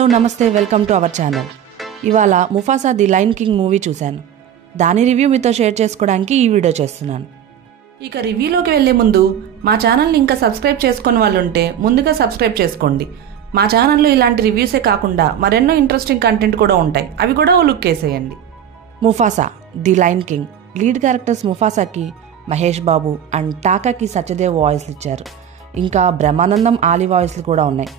Hello నమస్తే, welcome to our channel. ఇవాళ Mufasa the lion king movie చూశాను. దాని రివ్యూ మీతో షేర్ చేసుకోవడానికి ఈ వీడియో చేస్తున్నాను. ఇక రివ్యూలోకి వెళ్లే ముందు మా ఛానల్ని ఇంకా సబ్స్క్రైబ్ చేసుకుని వాళ్ళు ఉంటే ముందుగా సబ్స్క్రైబ్ చేసుకోండి. మా ఛానల్లో ఇలాంటి రివ్యూసే కాకుండా మరెన్నో ఇంట్రెస్టింగ్ కంటెంట్ కూడా ఉంటాయి, అవి కూడా ఓ లుక్ వేసేయండి. Mufasa the lion king lead characters ముఫాసాకి మహేష్ బాబు అండ్ టాకాకి సత్యదేవ్ వాయిస్లు ఇచ్చారు. ఇంకా బ్రహ్మానందం ఆలీ వాయిస్లు కూడా ఉన్నాయి.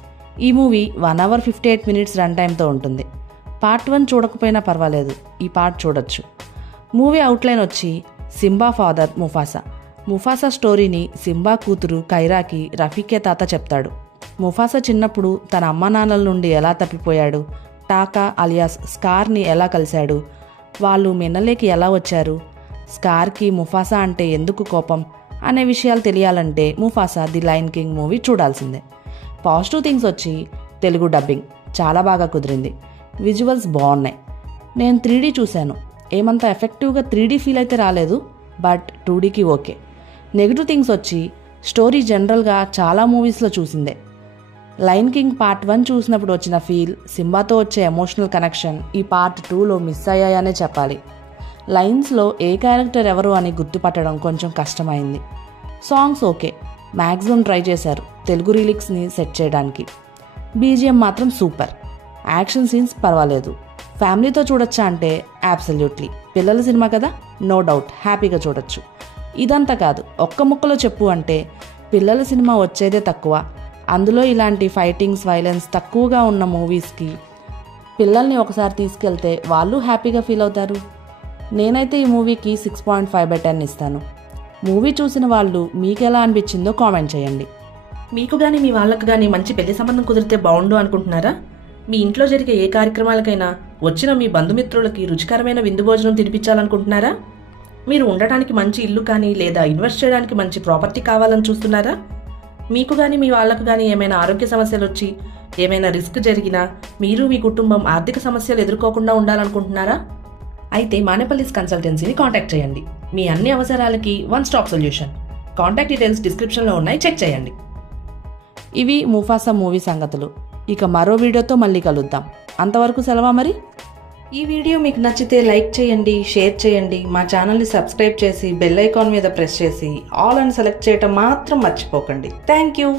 ఈ మూవీ 1 hour 58 minutes రన్ టైంతో ఉంటుంది. పార్ట్ 1 చూడకపోయినా పర్వాలేదు, ఈ పార్ట్ చూడొచ్చు. మూవీ అవుట్లైన్ వచ్చి సింబా ఫాదర్ ముఫాసా స్టోరీని సింబా కూతురు కైరాకి రఫీకే తాత చెప్తాడు. ముఫాసా చిన్నప్పుడు తన అమ్మా నాన్నల నుండి ఎలా తప్పిపోయాడు, టాకా అలియాస్ స్కార్ని ఎలా కలిశాడు, వాళ్ళు మిన్నలేకి ఎలా వచ్చారు, స్కార్కి ముఫాసా అంటే ఎందుకు కోపం అనే విషయాలు తెలియాలంటే Mufasa the lion king movie చూడాల్సిందే. పాజిటివ్ థింగ్స్ వచ్చి తెలుగు డబ్బింగ్ చాలా బాగా కుదిరింది, విజువల్స్ బాగున్నాయి. నేను 3D చూశాను, ఏమంత ఎఫెక్టివ్గా 3D ఫీల్ అయితే రాలేదు, బట్ 2Dకి ఓకే. నెగిటివ్ థింగ్స్ వచ్చి స్టోరీ జనరల్గా చాలా మూవీస్లో చూసిందే. లయన్ కింగ్ పార్ట్ 1 చూసినప్పుడు వచ్చిన ఫీల్, సింబాతో వచ్చే ఎమోషనల్ కనెక్షన్ ఈ పార్ట్ 2లో మిస్ అయ్యాయనే చెప్పాలి. లైన్స్లో ఏ క్యారెక్టర్ ఎవరు అని గుర్తుపట్టడం కొంచెం కష్టమైంది. సాంగ్స్ ఓకే, మ్యాక్సిమం ట్రై చేశారు తెలుగు లిరిక్స్ని సెట్ చేయడానికి. బీజిఎం మాత్రం సూపర్. యాక్షన్ సీన్స్ పర్వాలేదు. ఫ్యామిలీతో చూడొచ్చా అంటే అబ్సల్యూట్లీ. పిల్లల సినిమా కదా, నో డౌట్ హ్యాపీగా చూడొచ్చు. ఇదంతా కాదు, ఒక్క ముక్కలో చెప్పు అంటే పిల్లల సినిమా వచ్చేదే తక్కువ. అందులో ఇలాంటి ఫైటింగ్స్ వైలెన్స్ తక్కువగా ఉన్న మూవీస్కి పిల్లల్ని ఒకసారి తీసుకెళ్తే వాళ్ళు హ్యాపీగా ఫీల్ అవుతారు. నేనైతే ఈ మూవీకి 6.5/10 ఇస్తాను. మూవీ చూసిన వాళ్ళు మీకు ఎలా అనిపించిందో కామెంట్ చేయండి. మీకు కానీ మీ వాళ్ళకు కానీ మంచి పెళ్లి సంబంధం కుదిరితే బాగుండు అనుకుంటున్నారా? మీ ఇంట్లో జరిగే ఏ కార్యక్రమాలకైనా వచ్చిన మీ బంధుమిత్రులకి రుచికరమైన విందు భోజనం తినిపించాలనుకుంటున్నారా? మీరు ఉండటానికి మంచి ఇల్లు కానీ లేదా ఇన్వెస్ట్ చేయడానికి మంచి ప్రాపర్టీ కావాలని చూస్తున్నారా? మీకు కానీ మీ వాళ్ళకు కానీ ఏమైనా ఆరోగ్య సమస్యలు వచ్చి ఏమైనా రిస్క్ జరిగినా మీరు మీ కుటుంబం ఆర్థిక సమస్యలు ఎదుర్కోకుండా ఉండాలనుకుంటున్నారా? అయితే మానేపల్లిస్ కన్సల్టెన్సీని కాంటాక్ట్ చేయండి. మీ అన్ని అవసరాలకి one stop solution. Contact details డిస్క్రిప్షన్లో ఉన్నాయి, చెక్ చేయండి. ఇవి ముఫాసా మూవీ సంగతులు. ఇక మరో వీడియోతో మళ్ళీ కలుద్దాం. అంతవరకు సెలవా మరి. ఈ వీడియో మీకు నచ్చితే లైక్ చేయండి, షేర్ చేయండి, మా ఛానల్ని సబ్స్క్రైబ్ చేసి బెల్ ఐకాన్ మీద ప్రెస్ చేసి ఆల్ అని సెలెక్ట్ చేయటం మాత్రం మర్చిపోకండి. Thank you.